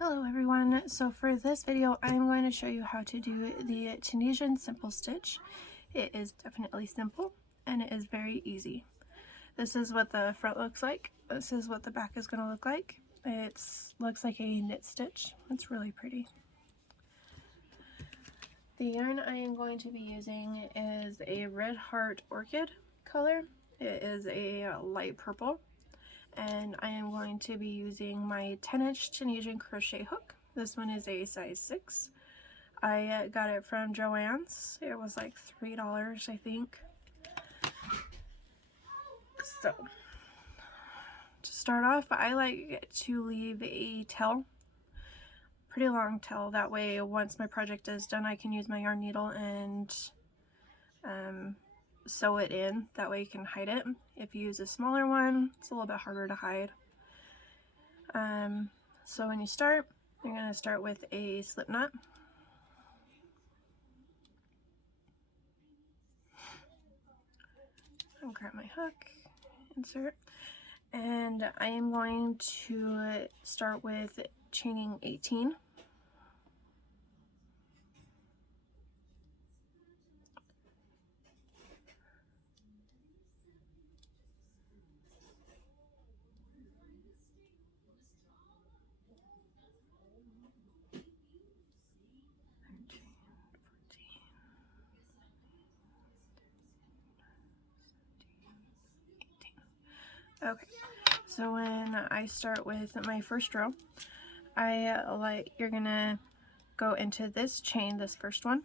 Hello everyone, so for this video I'm going to show you how to do the Tunisian simple stitch. It is definitely simple and it is very easy. This is what the front looks like. This is what the back is going to look like. It looks like a knit stitch. It's really pretty. The yarn I am going to be using is a Red Heart Orchid color. It is a light purple. And I am going to be using my 10-inch Tunisian crochet hook. This one is a size 6. I got it from Joann's. It was like $3, I think. So, to start off, I like to leave a tail, pretty long tail. That way, once my project is done, I can use my yarn needle and sew it in. That way you can hide it. If you use a smaller one, it's a little bit harder to hide. So when you start, you're going to start with a slip knot. I'll grab my hook, insert, and I am going to start with chaining 18. Okay, so when I start with my first row, you're gonna go into this chain, this first one.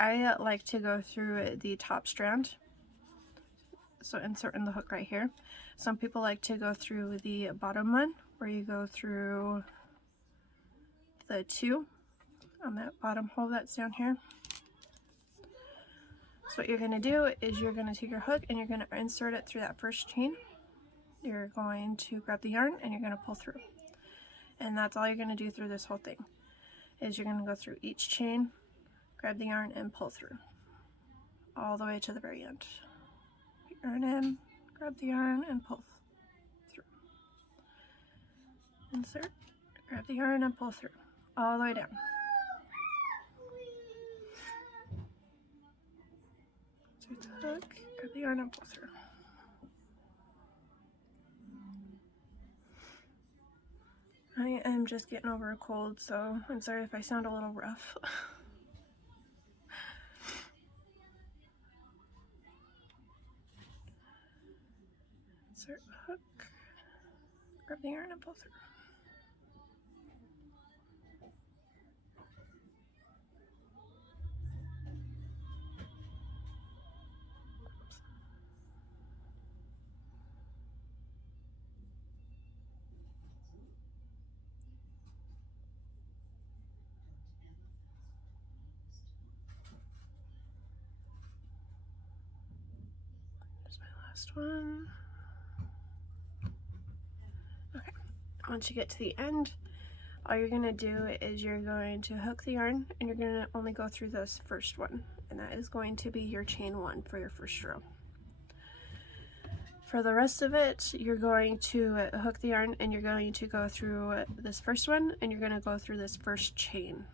I like to go through the top strand, so insert in the hook right here. Some people like to go through the bottom one, where you go through the 2 on that bottom hole that's down here. So what you're going to do is you're going to take your hook and you're going to insert it through that first chain. You're going to grab the yarn and you're going to pull through. And that's all you're going to do through this whole thing, is you're going to go through each chain, grab the yarn and pull through all the way to the very end. Put yarn in, grab the yarn and pull through. Insert, grab the yarn and pull through all the way down. Insert the hook, grab the yarn and pull through. I am just getting over a cold, so I'm sorry if I sound a little rough. Insert the hook, grab the yarn and pull through. There's my last one. Okay, once you get to the end, all you're going to do is you're going to hook the yarn and you're going to only go through this first one, and that is going to be your chain 1 for your first row. For the rest of it, you're going to hook the yarn and you're going to go through this first one and you're going to go through this first chain.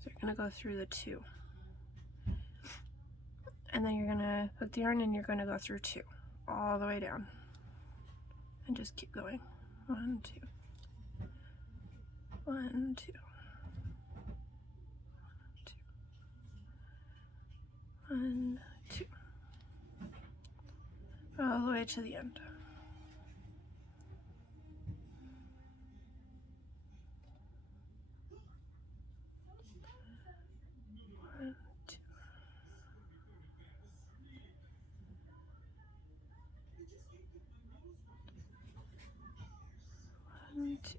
So you're going to go through the 2. And then you're going to hook the yarn and you're going to go through 2 all the way down. And just keep going. 1, 2. 1, 2. 1, 2. All the way to the end. One, two. 1, 2.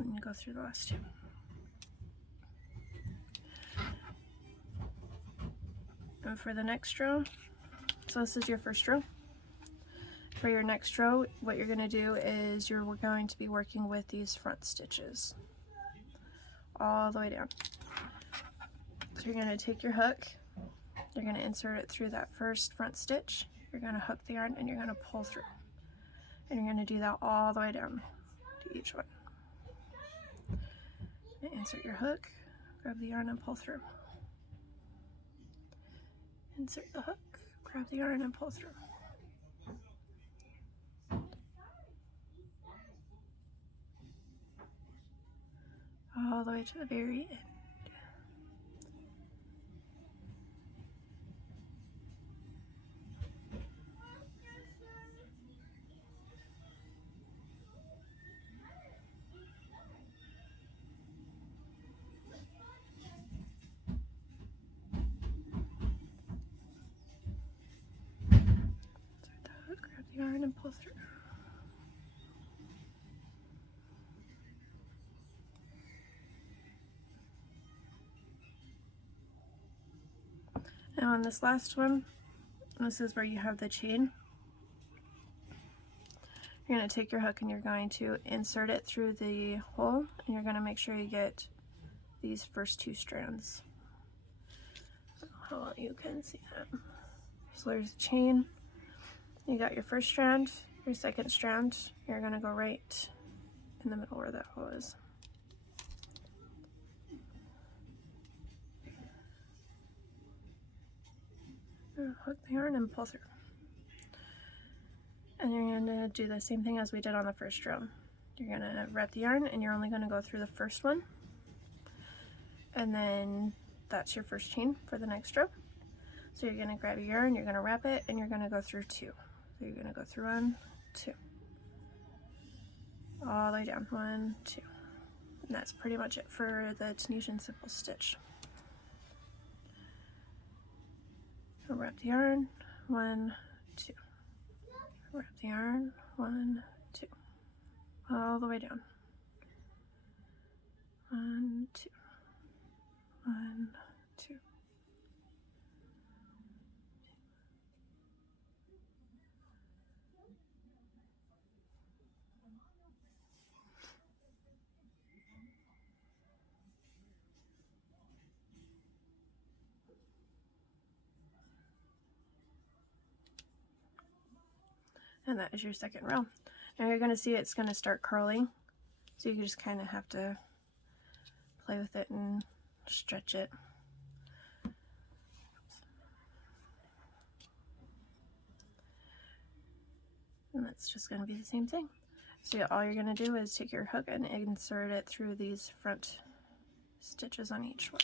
And you go through the last 2. And for the next row, so this is your first row. For your next row, what you're going to do is you're going to be working with these front stitches all the way down. So you're going to take your hook, you're going to insert it through that first front stitch, you're going to hook the yarn and you're going to pull through. And you're going to do that all the way down to each one. And insert your hook, grab the yarn and pull through. Insert the hook, grab the yarn and pull through. All the way to the very end. Insert the hook, grab the yarn and pull through. Now on this last one, this is where you have the chain. You're going to take your hook and you're going to insert it through the hole, and you're going to make sure you get these first two strands. How well you can see that. So there's the chain. You got your first strand, your second strand. You're going to go right in the middle where that hole is. Hook the yarn and pull through. And you're going to do the same thing as we did on the first row. You're going to wrap the yarn and you're only going to go through the first one. And then that's your first chain for the next row. So you're going to grab your yarn, you're going to wrap it, and you're going to go through two. So you're going to go through 1, 2. All the way down, 1, 2. And that's pretty much it for the Tunisian simple stitch. So wrap the yarn, 1, 2. Wrap the yarn, 1, 2. All the way down. 1, 2. 1, 2. And that is your second row. Now you're going to see it's going to start curling, so you just kind of have to play with it and stretch it. And that's just going to be the same thing. So yeah, all you're going to do is take your hook and insert it through these front stitches on each one.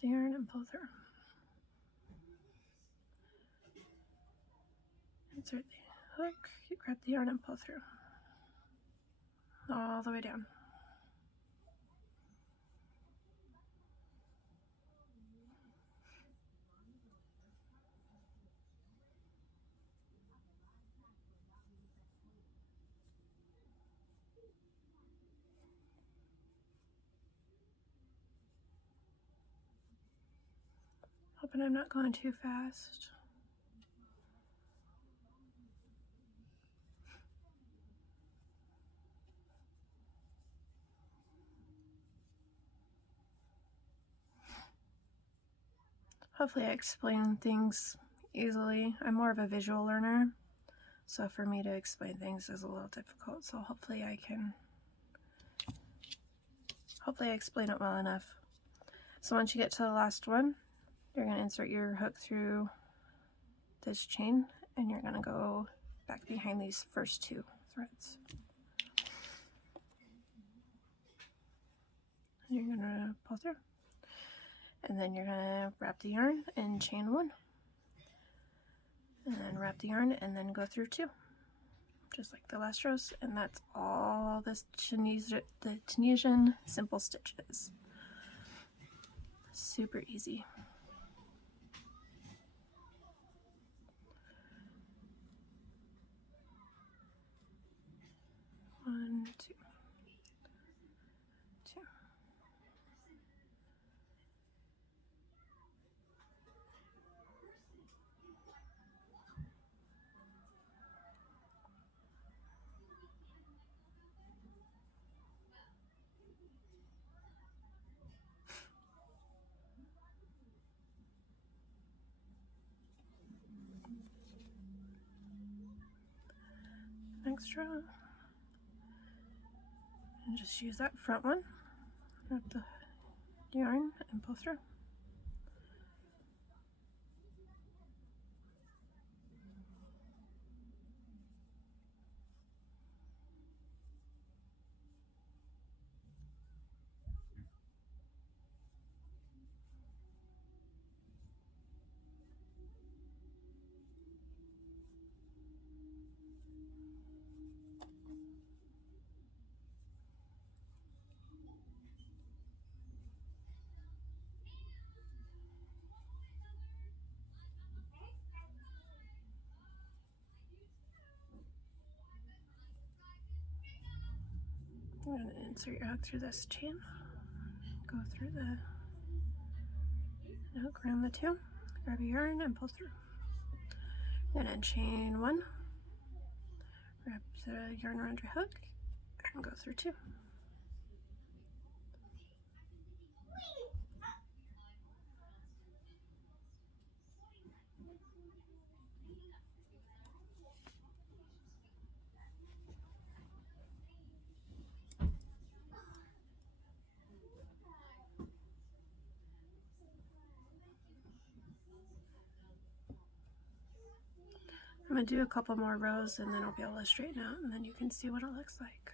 The yarn and pull through. Insert the hook, you grab the yarn and pull through. All the way down. Hoping I'm not going too fast. Hopefully I explain things easily. I'm more of a visual learner, so for me to explain things is a little difficult, so hopefully I explain it well enough. So once you get to the last one, you're going to insert your hook through this chain and you're going to go back behind these first two threads. And you're going to pull through. And then you're going to wrap the yarn and chain 1. And then wrap the yarn and then go through 2. Just like the last rows. And that's all this the Tunisian simple stitches. Super easy. One, two, two. extra. And just use that front one, wrap the yarn and pull through. You're going to insert your hook through this chain, go through the hook around the two, grab your yarn and pull through. And then chain one, wrap the yarn around your hook and go through two. I'm going to do a couple more rows and then I'll be able to straighten out and then you can see what it looks like.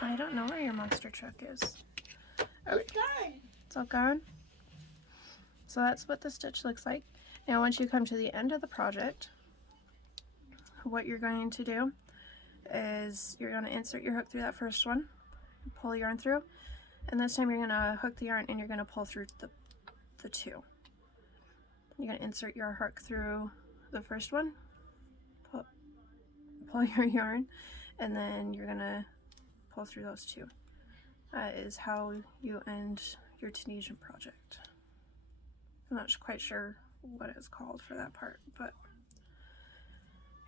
I don't know where your monster truck is. Okay. It's gone. It's all gone? So that's what the stitch looks like. Now once you come to the end of the project, what you're going to do is you're going to insert your hook through that first one, pull yarn through, and this time you're going to hook the yarn and you're going to pull through the two. You're going to insert your hook through the first one, pull your yarn, and then you're going to pull through those two. That is how you end your Tunisian project. I'm not quite sure what it's called for that part, but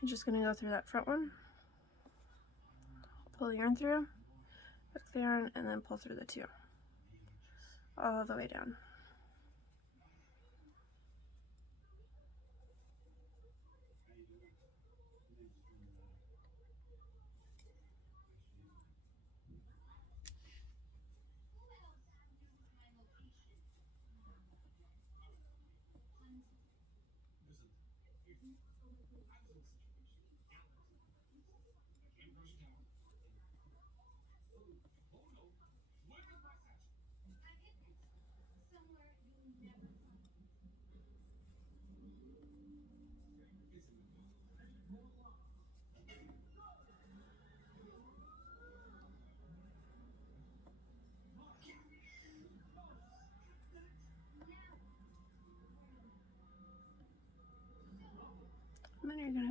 you're just going to go through that front one, pull the yarn through, hook the yarn, and then pull through the two all the way down.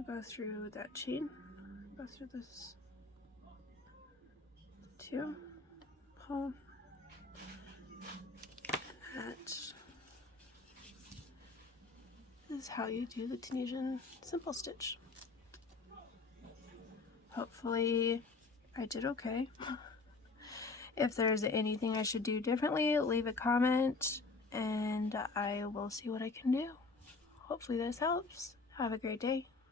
gonna go through that chain, go through this 2, pull, that is how you do the Tunisian simple stitch. Hopefully I did okay. If there's anything I should do differently, leave a comment and I will see what I can do. Hopefully this helps. Have a great day.